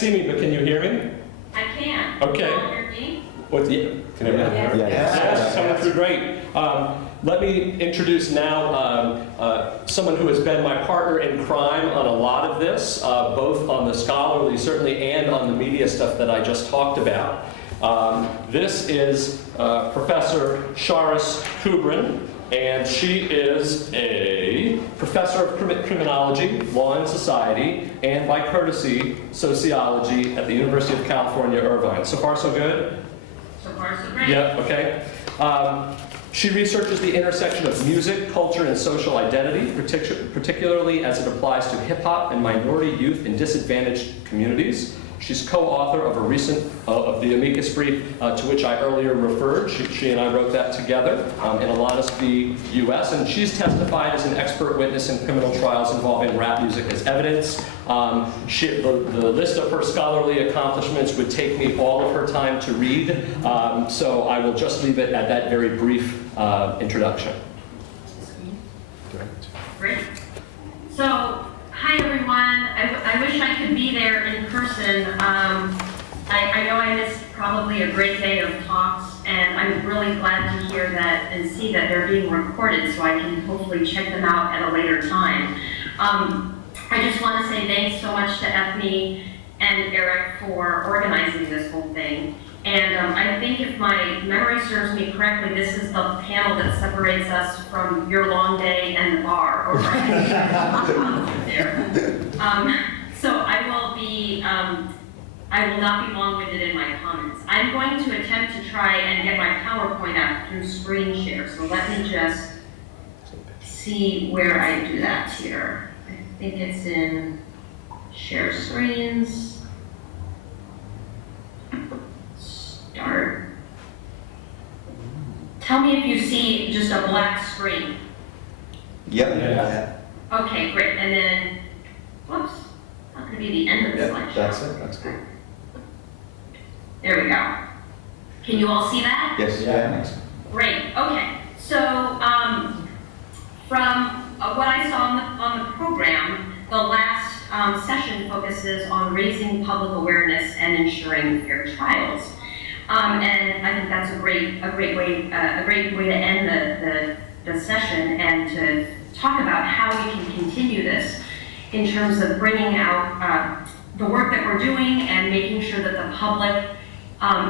See me, but can you hear me? I can. Okay. Can you hear me? What's the, can everyone hear me? Yes, coming through great. Let me introduce now someone who has been my partner in crime on a lot of this, both on the scholarly, certainly, and on the media stuff that I just talked about. This is Professor Charis Kubrin, and she is a professor of criminology, law and society, and by courtesy, sociology at the University of California, Irvine. So far, so good? So far, so great. Yeah, okay. She researches the intersection of music, culture, and social identity, particularly as it applies to hip-hop and minority youth in disadvantaged communities. She's co-author of a recent, of the amicus brief to which I earlier referred. She and I wrote that together in Alanis v. U.S., and she's testified as an expert witness in criminal trials involving rap music as evidence. The list of her scholarly accomplishments would take me all of her time to read, so I will just leave it at that very brief introduction. Great. So, hi everyone. I wish I could be there in person. I know I missed probably a great day of talks, and I'm really glad to hear that and see that they're being recorded so I can hopefully check them out at a later time. I just want to say thanks so much to Ethne and Eric for organizing this whole thing. And I think if my memory serves me correctly, this is the panel that separates us from your long day and the bar over there. So I will not be long-winded in my comments. I'm going to attempt to try and get my PowerPoint up through screen share. So let me just see where I do that here. I think it's in share screens. Start. Tell me if you see just a black screen. Yep. Yeah. Okay, great. And then, whoops, not going to be the end of the slideshow. That's it. That's good. There we go. Can you all see that? Yes. Yeah. Great. Okay. So, from what I saw on the program, the last session focuses on raising public awareness and ensuring fair trials. And I think that's a great way to end the session and to talk about how we can continue this in terms of bringing out the work that we're doing and making sure that the public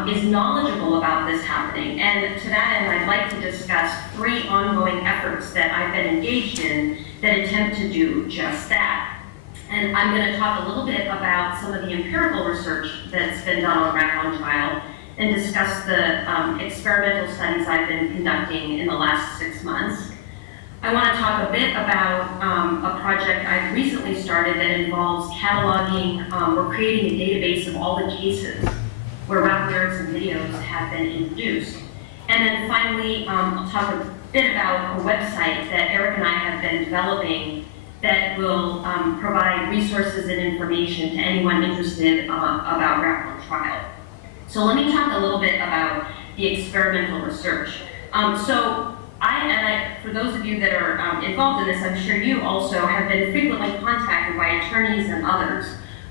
is knowledgeable about this happening. And to that end, I'd like to discuss 3 ongoing efforts that I've been engaged in that attempt to do just that. And I'm going to talk a little bit about some of the empirical research that's been done on rap on trial and discuss the experimental studies I've been conducting in the last 6 months. I want to talk a bit about a project I've recently started that involves cataloging or creating a database of all the cases where rap lyrics and videos have been introduced. And then finally, I'll talk a bit about a website that Eric and I have been developing that will provide resources and information to anyone interested about rap on trial. So let me talk a little bit about the experimental research. For those of you that are involved in this, I'm sure you also have been frequently contacted by attorneys and others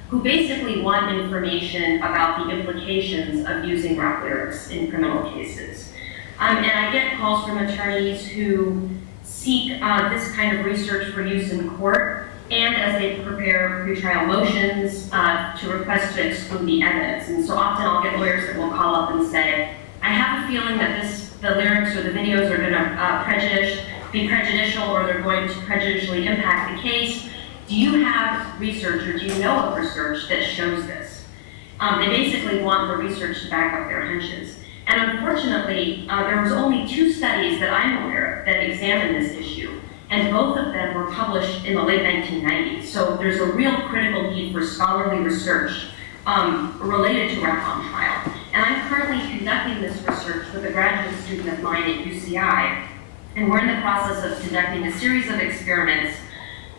who basically want information about the implications of using rap lyrics in criminal cases. And I get calls from attorneys who seek this kind of research for use in court and as they prepare pretrial motions to request to exclude the evidence. And so often I'll get lawyers that will call up and say, I have a feeling that the lyrics or the videos are going to be prejudicial or they're going to prejudicially impact the case. Do you have research or do you know of research that shows this? They basically want the research to back up their hunches. And unfortunately, there was only 2 studies that I'm aware of that examined this issue, and both of them were published in the late 1990s. So there's a real critical need for scholarly research related to rap on trial. And I'm currently conducting this research with a graduate student of mine at UCI, and we're in the process of conducting a series of experiments,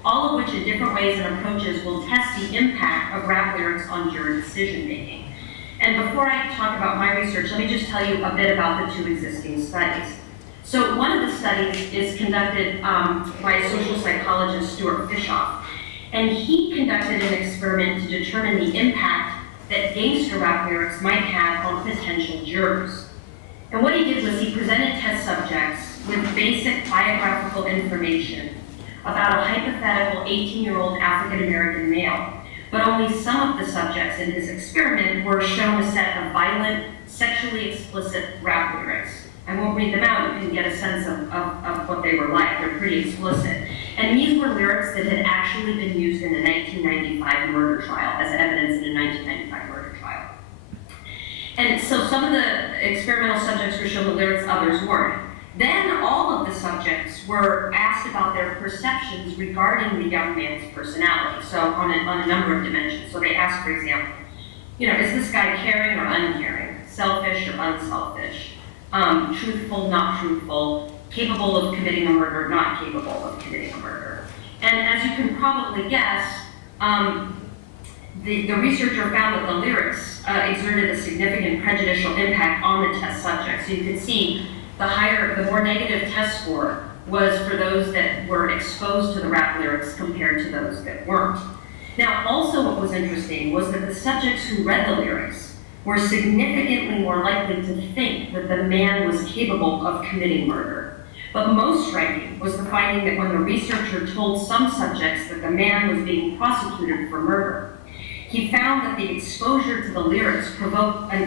all of which in different ways and approaches will test the impact of rap lyrics on juror decision making. And before I talk about my research, let me just tell you a bit about the 2 existing studies. So one of the studies is conducted by social psychologist Stuart Fishoff, and he conducted an experiment to determine the impact that gangster rap lyrics might have on potential jurors. And what he did was he presented test subjects with basic biographical information about a hypothetical 18-year-old African-American male, but only some of the subjects in his experiment were shown a set of violent, sexually explicit rap lyrics. I won't read them out, you can get a sense of what they were like. They're pretty explicit. And these were lyrics that had actually been used in a 1995 murder trial, as evidence in a 1995 murder trial. And so some of the experimental subjects were shown the lyrics, others weren't. Then all of the subjects were asked about their perceptions regarding the young man's personality, so on a number of dimensions. So they asked, for example, is this guy caring or uncaring, selfish or unselfish, truthful, not truthful, capable of committing a murder, not capable of committing a murder. And as you can probably guess, the researcher found that the lyrics exerted a significant prejudicial impact on the test subjects. So you can see the more negative test score was for those that were exposed to the rap lyrics compared to those that weren't. Now, also what was interesting was that the subjects who read the lyrics were significantly more likely to think that the man was capable of committing murder. But most striking was the finding that when the researcher told some subjects that the man was being prosecuted for murder, he found that the exposure to the lyrics provoked a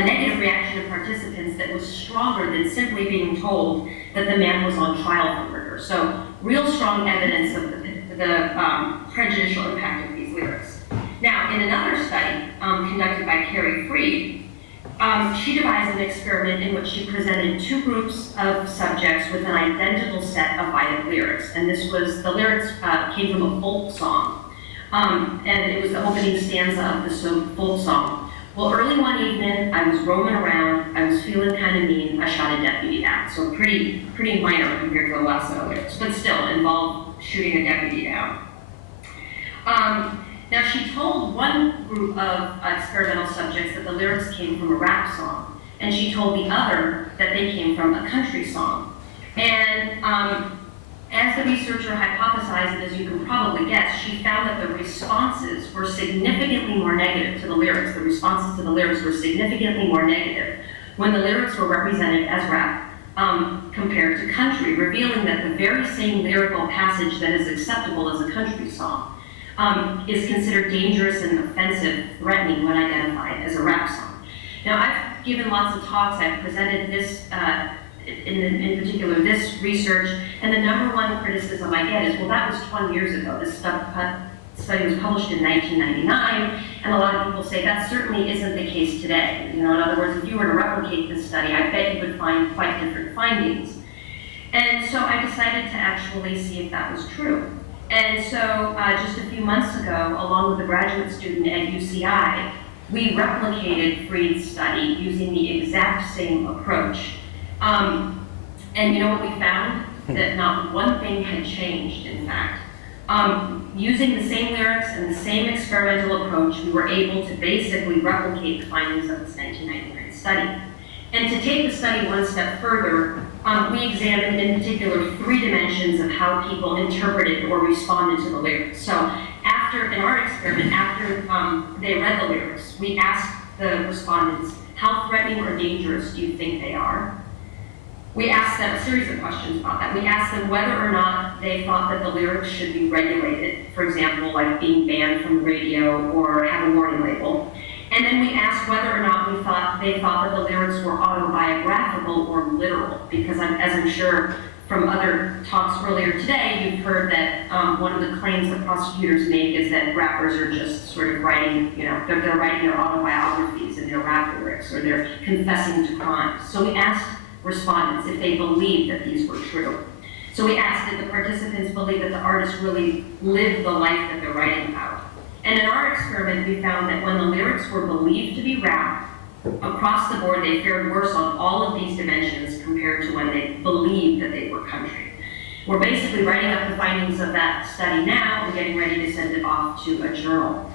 negative reaction of participants that was stronger than simply being told that the man was on trial for murder. So real strong evidence of the prejudicial impact of these lyrics. Now, in another study conducted by Carrie Freed, she devised an experiment in which she presented two groups of subjects with an identical set of violent lyrics. And the lyrics came from a folk song. And it was the opening stanza of the folk song. Well, early one evening, I was roaming around, I was feeling kind of mean, I shot a deputy down. So pretty minor compared to the last set of lyrics, but still involved shooting a deputy down. Now, she told one group of experimental subjects that the lyrics came from a rap song, and she told the other that they came from a country song. And as the researcher hypothesized, and as you can probably guess, she found that the responses were significantly more negative to the lyrics. The responses to the lyrics were significantly more negative when the lyrics were represented as rap compared to country, revealing that the very same lyrical passage that is acceptable as a country song is considered dangerous and offensive, threatening when identified as a rap song. Now, I've given lots of talks, I've presented this, in particular this research, and the number one criticism I get is, well, that was 20 years ago. This study was published in 1999, and a lot of people say that certainly isn't the case today. In other words, if you were to replicate this study, I bet you would find quite different findings. And so I decided to actually see if that was true. And so just a few months ago, along with a graduate student at UCI, we replicated Freed's study using the exact same approach. And you know what we found? That not one thing had changed, in fact. Using the same lyrics and the same experimental approach, we were able to basically replicate the findings of this 1999 study. And to take the study one step further, we examined in particular 3 dimensions of how people interpreted or responded to the lyrics. So in our experiment, after they read the lyrics, we asked the respondents, how threatening or dangerous do you think they are? We asked them a series of questions about that. We asked them whether or not they thought that the lyrics should be regulated, for example, like being banned from the radio or have a warning label. And then we asked whether or not they thought that the lyrics were autobiographical or literal, because as I'm sure from other talks earlier today, you've heard that one of the claims that prosecutors make is that rappers are just sort of writing, they're writing their autobiographies in their rap lyrics, or they're confessing to crimes. So we asked respondents if they believed that these were true. So we asked, did the participants believe that the artists really lived the life that they're writing about? And in our experiment, we found that when the lyrics were believed to be rap, across the board, they fared worse on all of these dimensions compared to when they believed that they were country. We're basically writing up the findings of that study now and getting ready to send it off to a journal.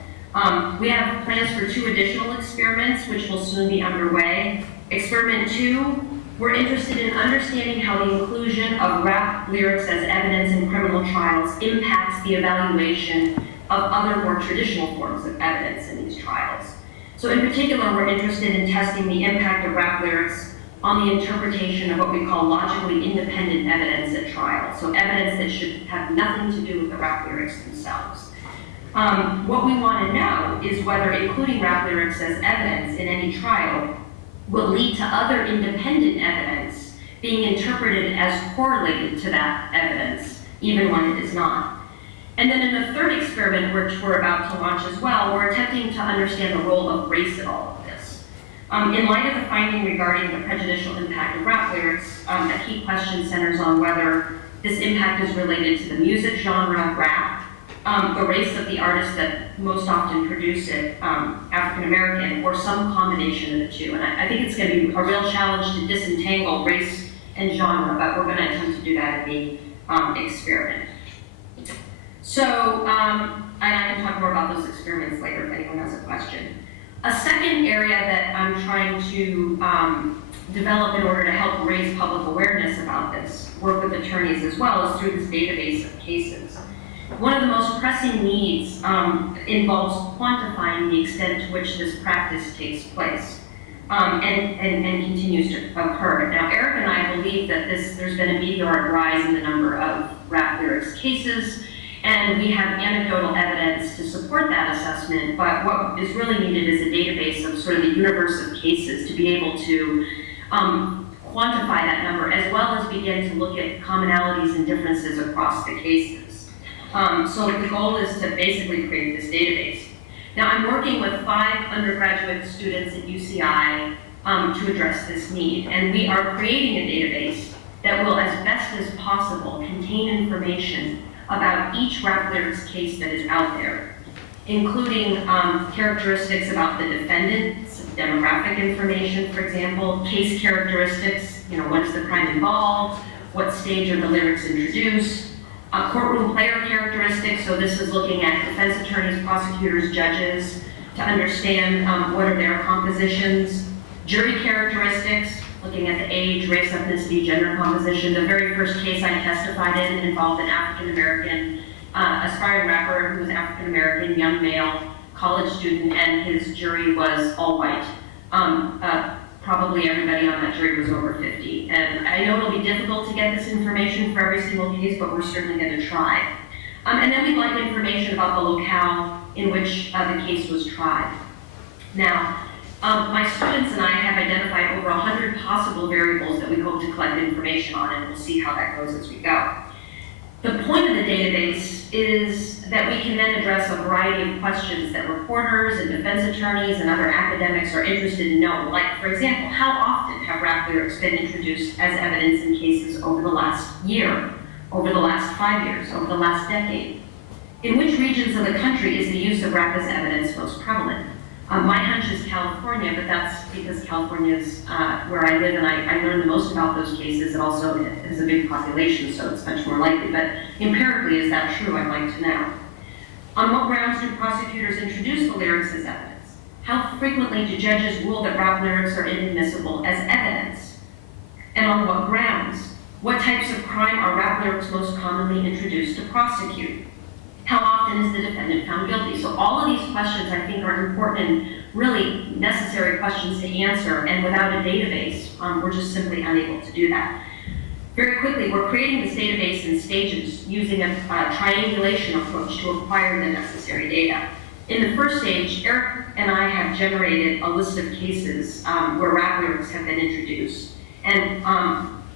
We have plans for 2 additional experiments, which will soon be underway. Experiment 2, we're interested in understanding how the inclusion of rap lyrics as evidence in criminal trials impacts the evaluation of other more traditional forms of evidence in these trials. So in particular, we're interested in testing the impact of rap lyrics on the interpretation of what we call logically independent evidence at trial. So evidence that should have nothing to do with the rap lyrics themselves. What we want to know is whether including rap lyrics as evidence in any trial will lead to other independent evidence being interpreted as correlated to that evidence, even when it is not. And then in the third experiment, which we're about to launch as well, we're attempting to understand the role of race in all of this. In light of the finding regarding the prejudicial impact of rap lyrics, a key question centers on whether this impact is related to the music genre, rap, the race of the artist that most often produce it, African American, or some combination of the two. And I think it's going to be a real challenge to disentangle race and genre, but we're going to attempt to do that in the experiment. So, and I can talk more about those experiments later if anyone has a question. A second area that I'm trying to develop in order to help raise public awareness about this, work with attorneys as well, is through this database of cases. One of the most pressing needs involves quantifying the extent to which this practice takes place and continues to occur. Now, Eric and I believe that there's been a meteoric rise in the number of rap lyrics cases, and we have anecdotal evidence to support that assessment, but what is really needed is a database of sort of the universe of cases to be able to quantify that number, as well as begin to look at commonalities and differences across the cases. So the goal is to basically create this database. Now, I'm working with 5 undergraduate students at UCI to address this need, and we are creating a database that will, as best as possible, contain information about each rap lyrics case that is out there, including characteristics about the defendant, some demographic information, for example, case characteristics, when's the crime involved, what stage are the lyrics introduced, courtroom player characteristics, so this is looking at defense attorneys, prosecutors, judges, to understand what are their compositions, jury characteristics, looking at the age, race, ethnicity, gender composition. The very first case I testified in involved an African-American aspiring rapper who was African-American, young male, college student, and his jury was all white. Probably everybody on that jury was over 50. And I know it'll be difficult to get this information for every single case, but we're certainly going to try. And then we'd like information about the locale in which the case was tried. Now, my students and I have identified over 100 possible variables that we hope to collect information on, and we'll see how that goes as we go. The point of the database is that we can then address a variety of questions that reporters and defense attorneys and other academics are interested in knowing. Like, for example, how often have rap lyrics been introduced as evidence in cases over the last year, over the last 5 years, over the last decade? In which regions of the country is the use of rap as evidence most prevalent? My hunch is California, but that's because California is where I live, and I learn the most about those cases. It also has a big population, so it's much more likely. But empirically, is that true? I'd like to know. On what grounds do prosecutors introduce the lyrics as evidence? How frequently do judges rule that rap lyrics are inadmissible as evidence? And on what grounds? What types of crime are rap lyrics most commonly introduced to prosecute? How often is the defendant found guilty? So all of these questions, I think, are important and really necessary questions to answer, and without a database, we're just simply unable to do that. Very quickly, we're creating this database in stages using a triangulation approach to acquire the necessary data. In the first stage, Eric and I have generated a list of cases where rap lyrics have been introduced. And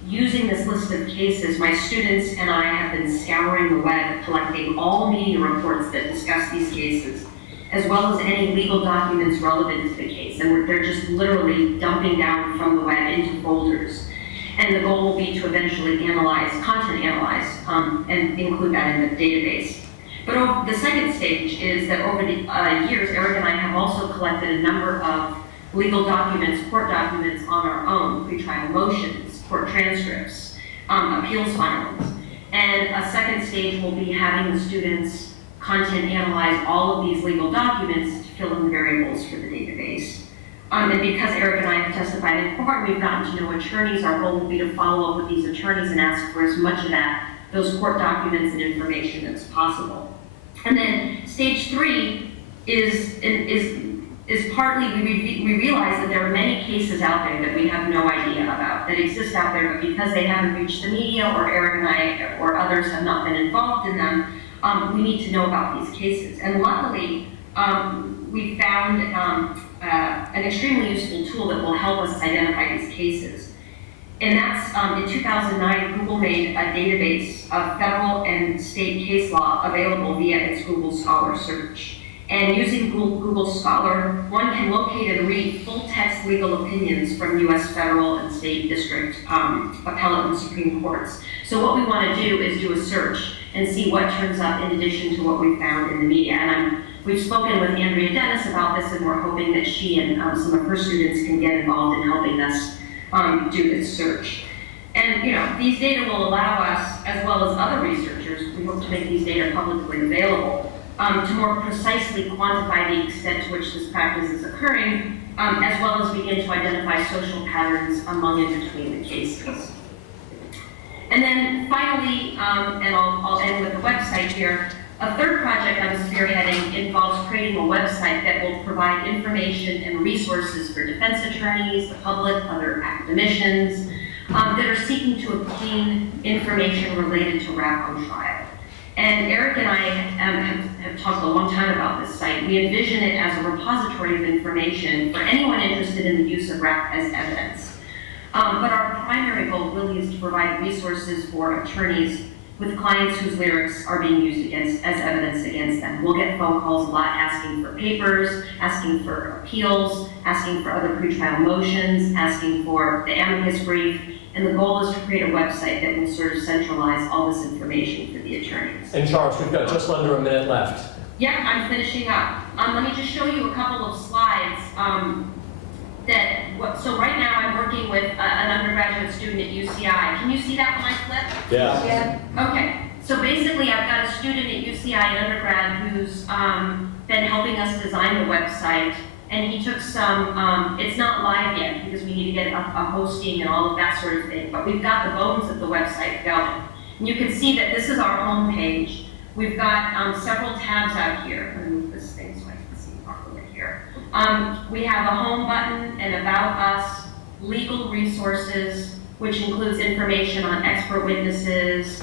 using this list of cases, my students and I have been scouring the web, collecting all media reports that discuss these cases, as well as any legal documents relevant to the case. And they're just literally dumping down from the web into folders. And the goal will be to eventually content analyze, and include that in the database. But the second stage is that over the years, Eric and I have also collected a number of legal documents, court documents on our own, pretrial motions, court transcripts, appeals filings. And a second stage will be having the students content analyze all of these legal documents to fill in the variables for the database. And because Eric and I have testified in court, we've gotten to know attorneys. Our goal will be to follow up with these attorneys and ask for as much of those court documents and information as possible. And then stage 3 is partly we realize that there are many cases out there that we have no idea about, that exist out there, but because they haven't reached the media, or Eric and I or others have not been involved in them, we need to know about these cases. And luckily, we found an extremely useful tool that will help us identify these cases. And that's, in 2009, Google made a database of federal and state case law available via its Google Scholar search. And using Google Scholar, one can locate and read full-text legal opinions from U.S. federal and state district appellate and Supreme Courts. So what we want to do is do a search and see what turns up in addition to what we found in the media. And we've spoken with Andrea Dennis about this, and we're hoping that she and some of her students can get involved in helping us do this search. And these data will allow us, as well as other researchers, we hope to make these data publicly available, to more precisely quantify the extent to which this practice is occurring, as well as begin to identify social patterns among and between the cases. And then finally, and I'll end with the website here, a third project I'm spearheading involves creating a website that will provide information and resources for defense attorneys, the public, other academicians that are seeking to obtain information related to rap on trial. And Eric and I have talked a long time about this site. We envision it as a repository of information for anyone interested in the use of rap as evidence. But our primary goal really is to provide resources for attorneys with clients whose lyrics are being used as evidence against them. We'll get phone calls a lot asking for papers, asking for appeals, asking for other pretrial motions, asking for the amicus brief, and the goal is to create a website that will sort of centralize all this information for the attorneys. And Charis, we've got just under a minute left. Yeah, I'm finishing up. Let me just show you a couple of slides. So right now I'm working with an undergraduate student at UCI. Can you see that when I flip? Yeah. Okay, so basically I've got a student at UCI, an undergrad, who's been helping us design the website, and he took some, it's not live yet because we need to get a hosting and all of that sort of thing, but we've got the bones of the website going. And you can see that this is our home page. We've got several tabs out here. I'm going to move this thing so I can see properly here. We have a home button, and about us, legal resources, which includes information on expert witnesses,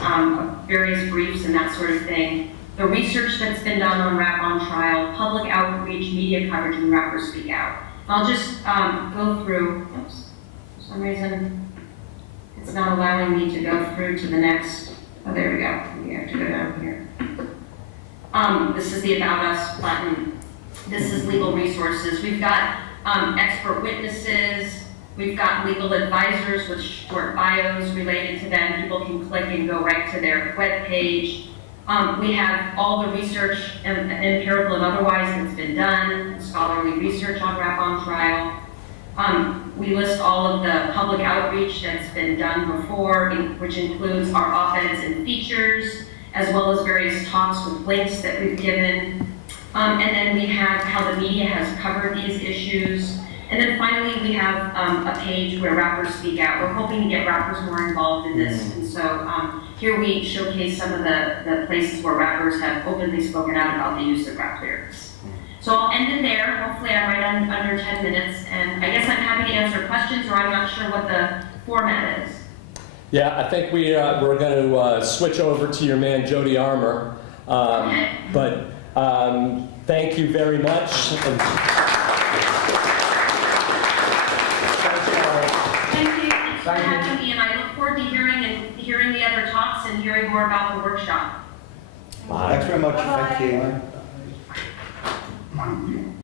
various briefs and that sort of thing. The research that's been done on rap on trial, public outreach, media coverage, and Rappers Speak Out. I'll just go through, oops, for some reason, it's not allowing me to go through to the next, oh, there we go. We have to go down here. This is the About Us button. This is legal resources. We've got expert witnesses. We've got legal advisors with short bios related to them. People can click and go right to their web page. We have all the research, empirical and otherwise, that's been done, scholarly research on rap on trial. We list all of the public outreach that's been done before, which includes our op-eds and features, as well as various talks with links that we've given. And then we have how the media has covered these issues. And then finally, we have a page where rappers speak out. We're hoping to get rappers more involved in this. And so here we showcase some of the places where rappers have openly spoken out about the use of rap lyrics. So I'll end it there. Hopefully I'm right under 10 minutes. And I guess I'm happy to answer questions, or I'm not sure what the format is. Yeah, I think we're going to switch over to your man, Jody Armour. Okay. But thank you very much. Thank you. Thanks for having me, and I look forward to hearing the other talks and hearing more about the workshop. Thanks very much. Thank you.